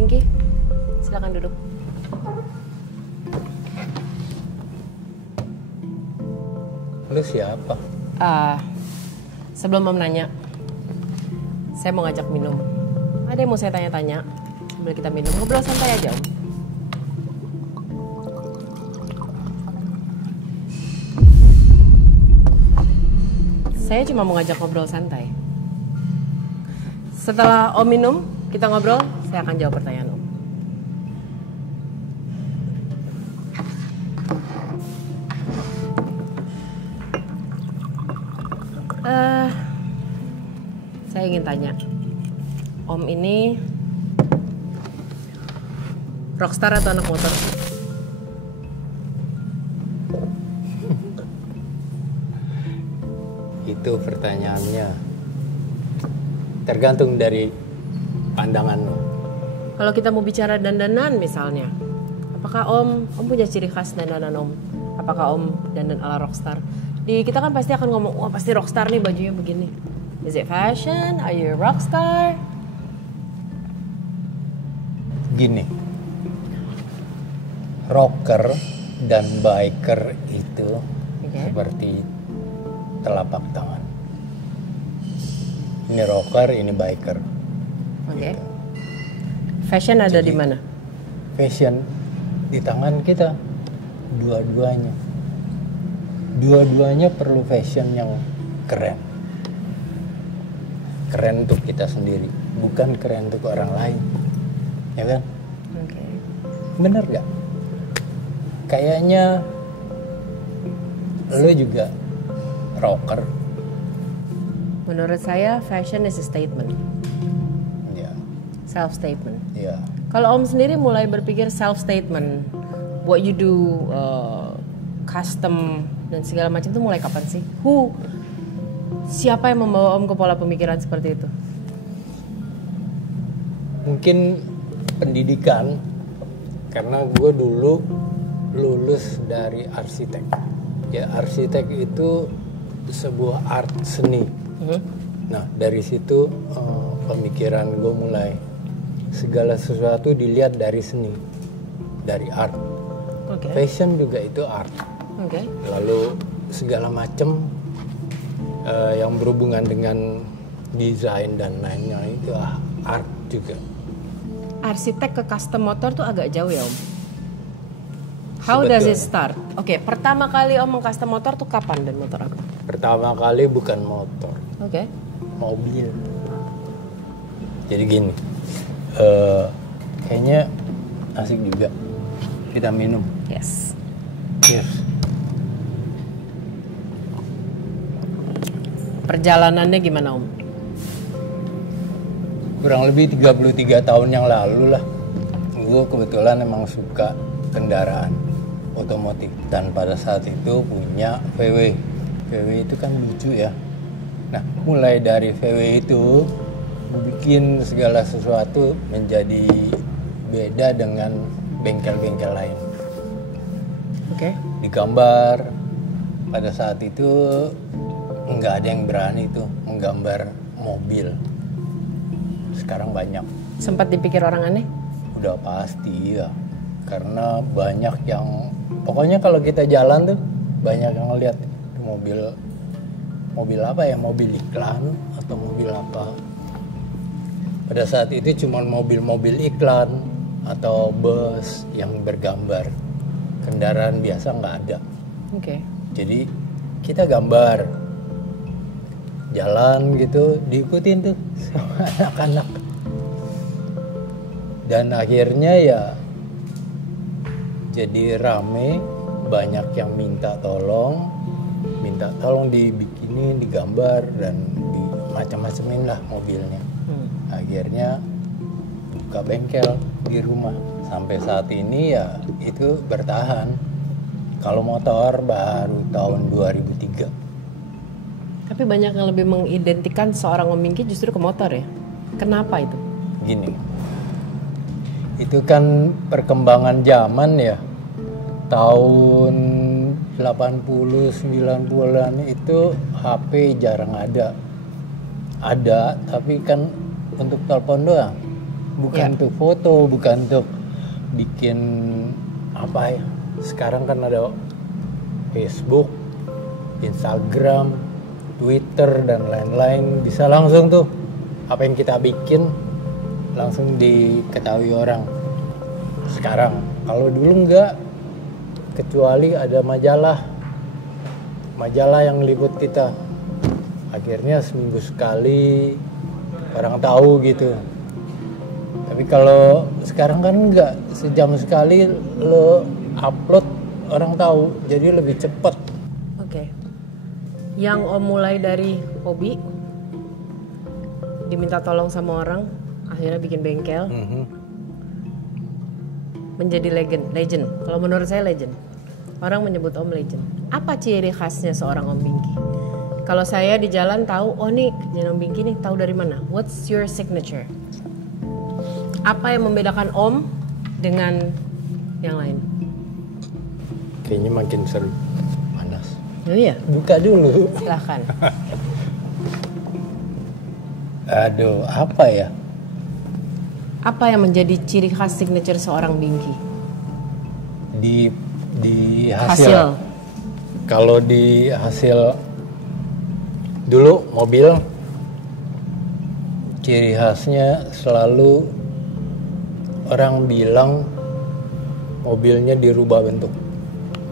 Binky. Silakan duduk. Lu siapa? Sebelum Om nanya, saya mau ngajak minum. Ada yang mau saya tanya-tanya sambil kita minum. Ngobrol santai aja, Om. Saya cuma mau ngajak ngobrol santai. Setelah Om minum, kita ngobrol, saya akan jawab pertanyaan Om. Saya ingin tanya, Om ini rockstar atau anak motor? Itu pertanyaannya tergantung dari pandangan lo. Kalau kita mau bicara dandanan misalnya, apakah Om punya ciri khas dandanan Om? Apakah Om dandan ala rockstar? Kita kan pasti akan ngomong, wah pasti rockstar nih bajunya begini. Is it fashion? Are you a rockstar? Gini, rocker dan biker itu seperti telapak tangan. Ini rocker, ini biker. Oke. Fashion ada di mana? Fashion di tangan kita, dua-duanya. Dua-duanya perlu fashion yang keren. Keren untuk kita sendiri, bukan keren untuk orang lain. Ya kan? Oke. Bener gak? Kayaknya lo juga rocker. Menurut saya fashion is a statement. Ya. Self statement. Ya. Kalau Om sendiri mulai berpikir self statement, what you do, custom dan segala macam itu mulai kapan sih? Siapa yang membawa Om ke pola pemikiran seperti itu? Mungkin pendidikan, karena gue dulu lulus dari arsitek. Ya, arsitek itu sebuah art seni. Nah, dari situ pemikiran gue mulai segala sesuatu dilihat dari seni, dari art. Fashion juga itu art. Lalu segala macam yang berhubungan dengan desain dan lainnya itu art juga. Arsitek ke custom motor tuh agak jauh ya Om. How does it start? Oke, pertama kali Om meng-custom motor tuh kapan dan motor apa? Pertama kali bukan motor. Mobil. Jadi gini, kayaknya asik juga kita minum. Yes. Cheers. Perjalanannya gimana Om? Kurang lebih 33 tahun yang lalu lah. Gue kebetulan emang suka kendaraan otomotif. Dan pada saat itu punya VW. VW itu kan lucu ya. Nah, mulai dari VW itu bikin segala sesuatu menjadi beda dengan bengkel-bengkel lain. Digambar. Pada saat itu nggak ada yang berani tuh menggambar mobil. Sekarang banyak. Sempat dipikir orang aneh? Udah pasti ya. Karena banyak yang, pokoknya kalau kita jalan tuh banyak yang ngeliat mobil apa ya, mobil iklan atau mobil apa. Pada saat itu cuma mobil-mobil iklan atau bus yang bergambar. Kendaraan biasa nggak ada. Jadi kita gambar, jalan gitu, diikutin tuh sama anak-anak. Dan akhirnya ya jadi rame, banyak yang minta tolong dibikinin, digambar dan macam-macamin lah mobilnya. Akhirnya buka bengkel di rumah. Sampai saat ini ya itu bertahan. Kalau motor baru tahun 2003. Tapi banyak yang lebih mengidentikan seorang Om Binky justru ke motor ya. Kenapa itu? Gini, itu kan perkembangan zaman ya. Tahun 80-90-an itu HP jarang ada. Ada, tapi kan untuk telepon doang. bukan untuk foto, bukan untuk bikin apa ya. Sekarang kan ada Facebook, Instagram, Twitter dan lain-lain, bisa langsung tuh apa yang kita bikin langsung diketahui orang. Sekarang kalau dulu enggak, kecuali ada majalah yang liput kita, akhirnya seminggu sekali orang tahu gitu. Tapi kalau sekarang kan enggak, sejam sekali lo upload orang tahu, jadi lebih cepat. Oke. Yang Om mulai dari hobi, diminta tolong sama orang, akhirnya bikin bengkel, menjadi legend. Kalau menurut saya legend. Orang menyebut Om legend. Apa ciri khasnya seorang Om Binky? Kalau saya di jalan tahu, oh nih kerjaan Om Binky nih, tahu dari mana? What's your signature? Apa yang membedakan Om dengan yang lain? Kayaknya makin seru, panas. Oh iya? Buka dulu. Silahkan. Aduh, apa ya? Apa yang menjadi ciri khas signature seorang Binky? Di hasil. Kalau di hasil dulu mobil, ciri khasnya selalu orang bilang mobilnya dirubah bentuk.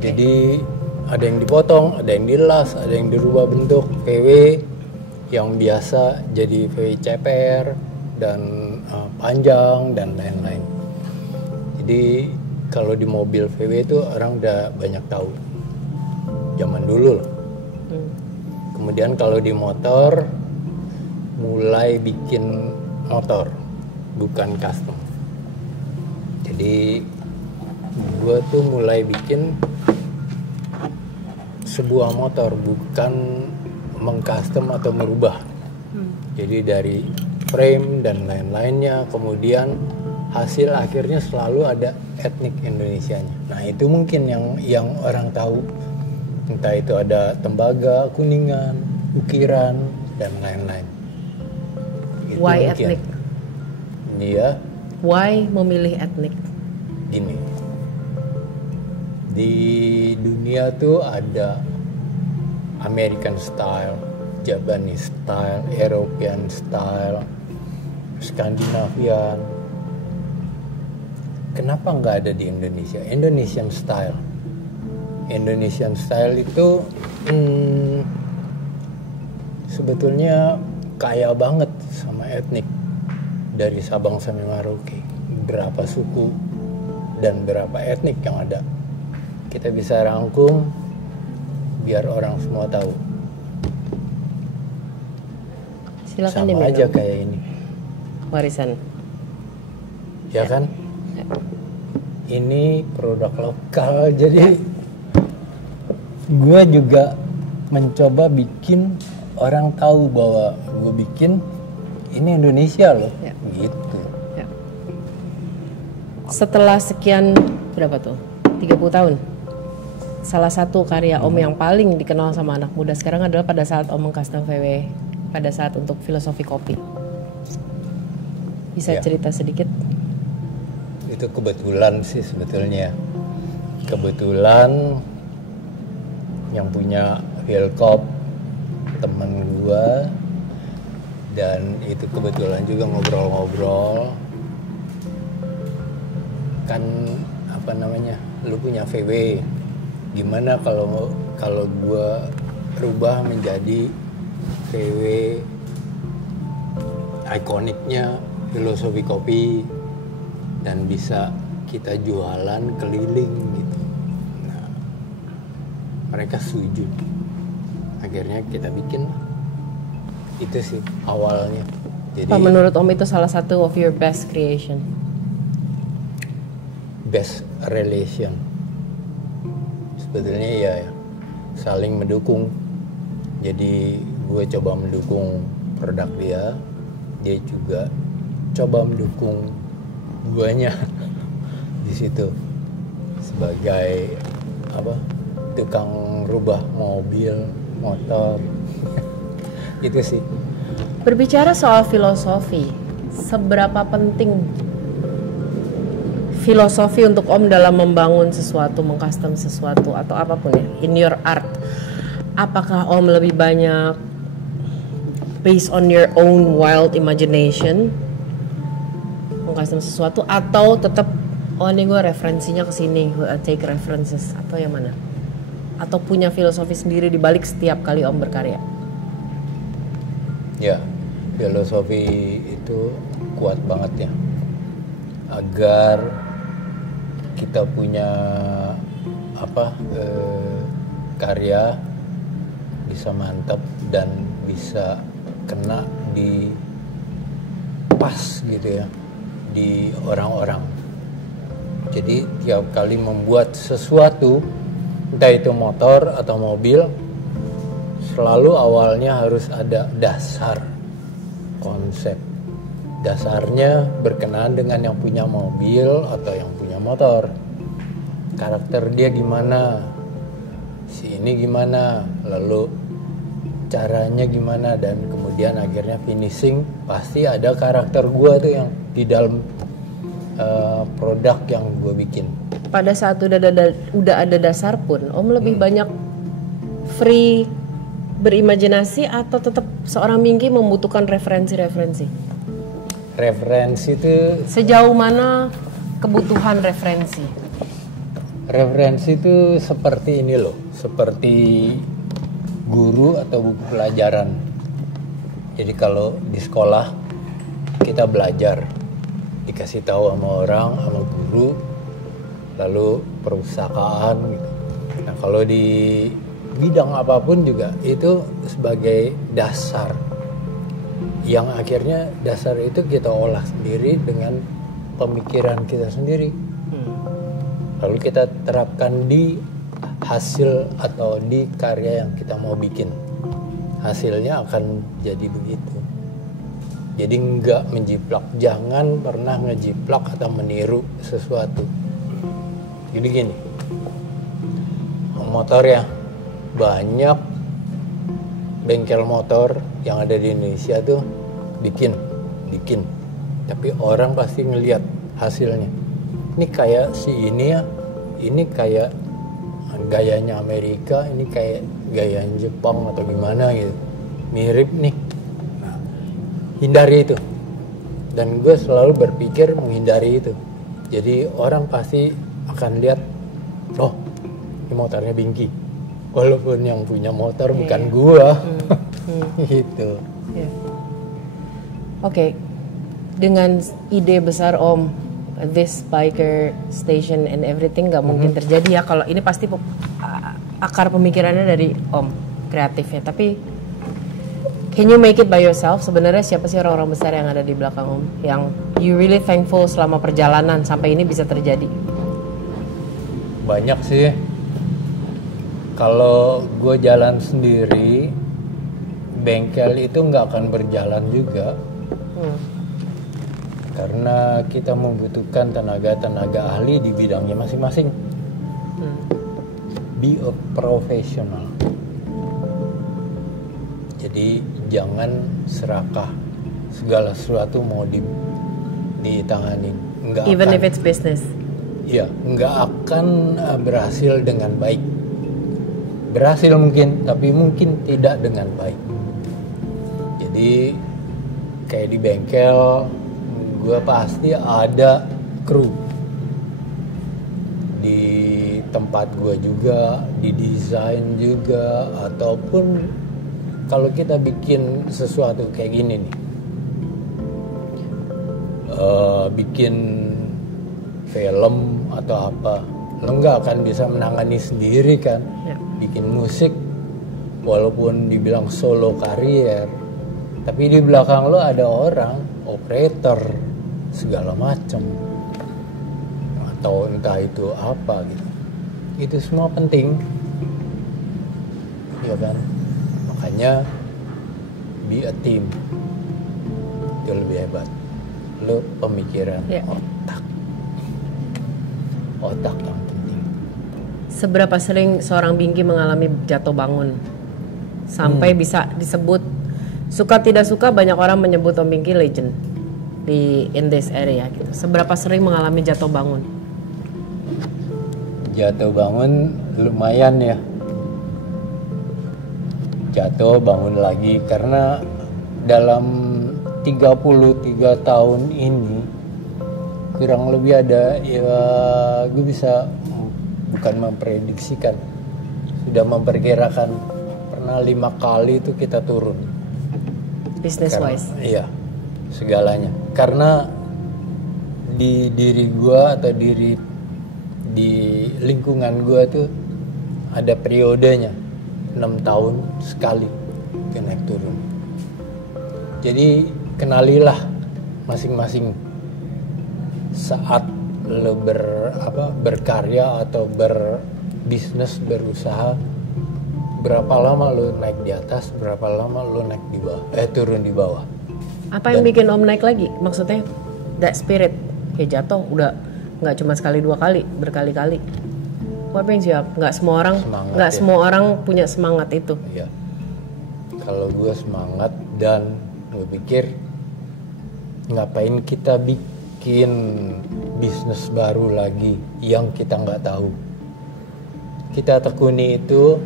Jadi ada yang dipotong, ada yang dilas, ada yang dirubah bentuk. VW yang biasa jadi VW ceper dan panjang dan lain-lain. Jadi kalau di mobil VW itu orang udah banyak tahu. Zaman dulu loh. Kemudian kalau di motor mulai bikin motor, bukan custom. Jadi gue tuh mulai bikin sebuah motor, bukan mengcustom atau merubah. Jadi dari frame dan lain-lainnya, kemudian hasil akhirnya selalu ada etnik Indonesianya. Nah itu mungkin yang orang tahu, entah itu ada tembaga, kuningan, ukiran dan lain-lain. Itu Why mungkin. etnik? Iya. Why memilih etnik? Gini, di dunia tuh ada American style, Japanese style, European style, Skandinavian. Kenapa nggak ada di Indonesia? Indonesian style. Indonesian style itu sebetulnya kaya banget sama etnik. Dari Sabang sampai Merauke, berapa suku dan berapa etnik yang ada. Kita bisa rangkum biar orang semua tahu. Silakan sama diminum. aja kayak ini. Warisan. Ya kan? Ini produk lokal, jadi gue juga mencoba bikin orang tahu bahwa gue bikin ini Indonesia loh, Ya. gitu. Ya. Setelah sekian berapa tuh? 30 tahun. Salah satu karya Om yang paling dikenal sama anak muda sekarang adalah pada saat Om mengcustom VW, pada saat untuk filosofi kopi. Bisa Ya. cerita sedikit? Itu kebetulan sih sebetulnya. Kebetulan yang punya Philcop teman gua, dan itu kebetulan juga ngobrol-ngobrol. Kan apa namanya? Lu punya VW. Gimana kalau gua rubah menjadi VW ikoniknya filosofi kopi dan bisa kita jualan keliling gitu. Nah, mereka setuju. Akhirnya kita bikin. Itu sih awalnya. Jadi Apa menurut Om itu salah satu of your best creation? best relation. Sebetulnya ya saling mendukung. Jadi gue coba mendukung produk dia juga coba mendukung guanya di situ sebagai apa, tukang rubah mobil, motor. Itu sih. Berbicara soal filosofi, seberapa penting filosofi untuk Om dalam membangun sesuatu, mengcustom sesuatu atau apapun ya, in your art? Apakah Om lebih banyak based on your own wild imagination mengcustom sesuatu, atau tetap oh ini gue referensinya ke sini, gue take references, atau yang mana? Atau punya filosofi sendiri di balik setiap kali Om berkarya? Ya, filosofi itu kuat banget ya. Agar kita punya karya bisa mantap dan bisa kena di pas gitu ya di orang-orang. Jadi tiap kali membuat sesuatu, entah itu motor atau mobil, selalu awalnya harus ada dasar konsep. Dasarnya berkenaan dengan yang punya mobil atau yang punya motor. Karakter dia gimana, si ini gimana, lalu caranya gimana, dan kemudian akhirnya finishing pasti ada karakter gue tuh yang di dalam produk yang gue bikin. Pada saat udah ada dasar pun, Om lebih banyak free berimajinasi atau tetap seorang Minky membutuhkan referensi-referensi? Referensi itu sejauh mana kebutuhan referensi? Referensi itu seperti ini loh, seperti guru atau buku pelajaran. Jadi kalau di sekolah kita belajar, dikasih tahu sama orang, sama guru, lalu perpustakaan gitu. Nah kalau di bidang apapun juga itu sebagai dasar, yang akhirnya dasar itu kita olah sendiri dengan pemikiran kita sendiri. Lalu kita terapkan di hasil atau di karya yang kita mau bikin. Hasilnya akan jadi begitu. Jadi enggak menjiplak, jangan pernah ngejiplak atau meniru sesuatu. Jadi gini, motor ya, banyak bengkel motor yang ada di Indonesia tuh bikin, tapi orang pasti ngelihat hasilnya. Ini kayak si ini ya, ini kayak gayanya Amerika, ini kayak gayanya Jepang atau gimana gitu, mirip nih. Nah, hindari itu. Dan gue selalu berpikir menghindari itu. Jadi orang pasti akan lihat, oh ini motornya Binky, walaupun yang punya motor bukan gua. Gitu. Oke, dengan ide besar Om, this biker station and everything nggak mungkin terjadi ya kalau ini pasti akar pemikirannya dari Om, kreatifnya. Tapi can you make it by yourself? Sebenarnya siapa sih orang-orang besar yang ada di belakang Om, yang you really thankful selama perjalanan sampai ini bisa terjadi? Banyak sih. Kalau gue jalan sendiri, bengkel itu nggak akan berjalan juga. Karena kita membutuhkan tenaga ahli di bidangnya masing-masing. Be a professional. Jadi jangan serakah segala sesuatu mau ditanganin. Even if it's business. Iya, nggak akan berhasil dengan baik. Berhasil mungkin, tapi mungkin tidak dengan baik. Jadi kayak di bengkel, gue pasti ada kru. Di tempat gue juga, di desain juga, ataupun kalau kita bikin sesuatu kayak gini nih, bikin film atau apa, lo nggak akan bisa menangani sendiri kan. Bikin musik walaupun dibilang solo karier, tapi di belakang lo ada orang, operator segala macam, atau entah itu apa gitu. Itu semua penting, ya kan? Makanya be a team itu lebih hebat. Lo pemikiran, otak yang penting. Seberapa sering seorang Binky mengalami jatuh bangun sampai bisa disebut, suka tidak suka banyak orang menyebut Om Binky legend in this area gitu. Seberapa sering mengalami jatuh bangun? Jatuh bangun lumayan ya. Jatuh bangun lagi karena dalam 33 tahun ini kurang lebih ada ya, gue bisa bukan memprediksikan, sudah memperkirakan pernah 5 kali itu kita turun. Business wise? Iya, segalanya. Karena di diri gue atau di lingkungan gue tuh ada periodenya 6 tahun sekali ke naik turun. Jadi kenalilah masing-masing saat lo berkarya atau berbisnis, berusaha, berapa lama lo naik di atas, berapa lama lo naik di bawah, turun di bawah. Apa yang bikin Om naik lagi? Maksudnya that spirit, kayak jatuh udah nggak cuma sekali 2 kali, berkali-kali. What brings you up? Nggak semua orang, nggak semua orang punya semangat itu. Iya. Kalau gue semangat dan gue pikir ngapain kita bikin bisnis baru lagi yang kita nggak tahu. Kita tekuni itu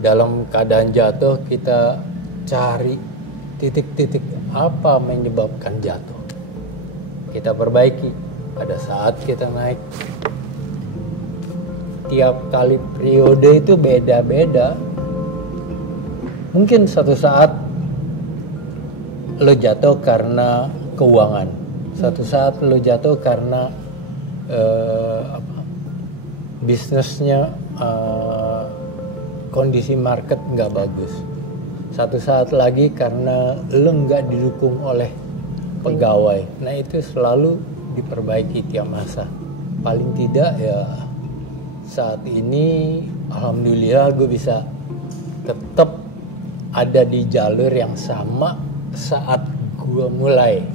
dalam keadaan jatuh, kita cari titik-titik apa menyebabkan jatuh. Kita perbaiki pada saat kita naik. Tiap kali periode itu beda-beda. Mungkin satu saat lo jatuh karena keuangan, satu saat lo jatuh karena bisnisnya kondisi market nggak bagus, satu saat lagi karena lo nggak didukung oleh pegawai. Nah itu selalu diperbaiki tiap masa. Paling tidak ya saat ini alhamdulillah gue bisa tetap ada di jalur yang sama saat gue mulai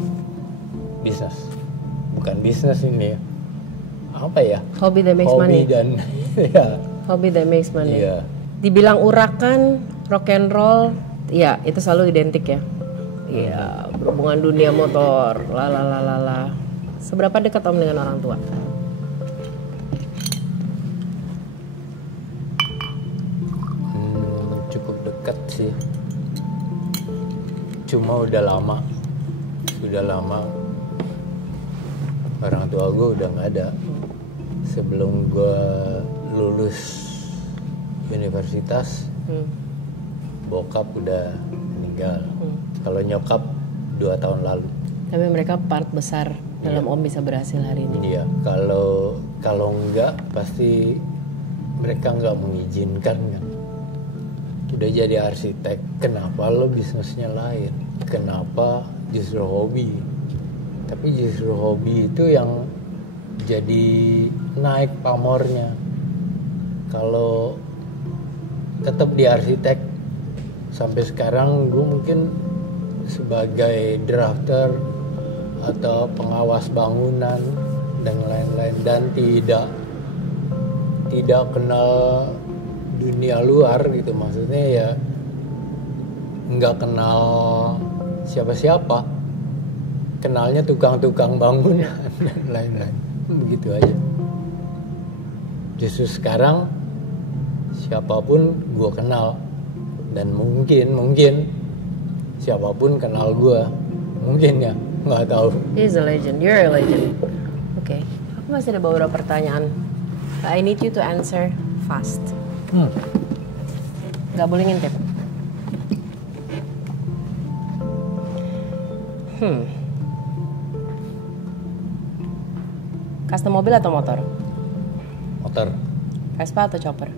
bisnis. Bukan bisnis ini ya, apa ya, hobby that makes money. Dan ya, hobby that makes money. Iya. Dibilang urakan, rock and roll, ya itu selalu identik ya. Iya, berhubungan dunia motor, lalalala. Seberapa dekat Om dengan orang tua? Cukup dekat sih. Cuma sudah lama orang tua gue udah nggak ada. Sebelum gue lulus universitas, bokap udah meninggal. Kalau nyokap 2 tahun lalu. Tapi mereka part besar dalam Om bisa berhasil hari ini. Iya, kalau enggak pasti mereka nggak mengizinkan kan. Udah jadi arsitek, kenapa lo bisnisnya lain? Kenapa justru hobi? Tapi justru hobi itu yang jadi naik pamornya. Kalau tetap di arsitek sampai sekarang gue mungkin sebagai drafter atau pengawas bangunan dan lain-lain, dan tidak kenal dunia luar gitu. Maksudnya ya nggak kenal siapa-siapa, kenalnya tukang-tukang bangunan dan lain-lain, begitu aja. Justru sekarang siapapun gue kenal, dan mungkin siapapun kenal gue, mungkin ya, nggak tahu. He's a legend, you're a legend. Oke, aku masih ada beberapa pertanyaan. I need you to answer fast. Gak boleh ngintip. Custom mobil atau motor? Motor. Vespa atau chopper?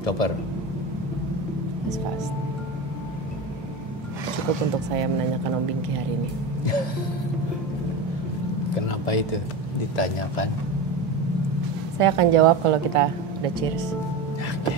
Chopper. That's fast. Cukup untuk saya menanyakan Om Bingki hari ini. Kenapa itu ditanyakan? Saya akan jawab kalau kita udah cheers. Oke.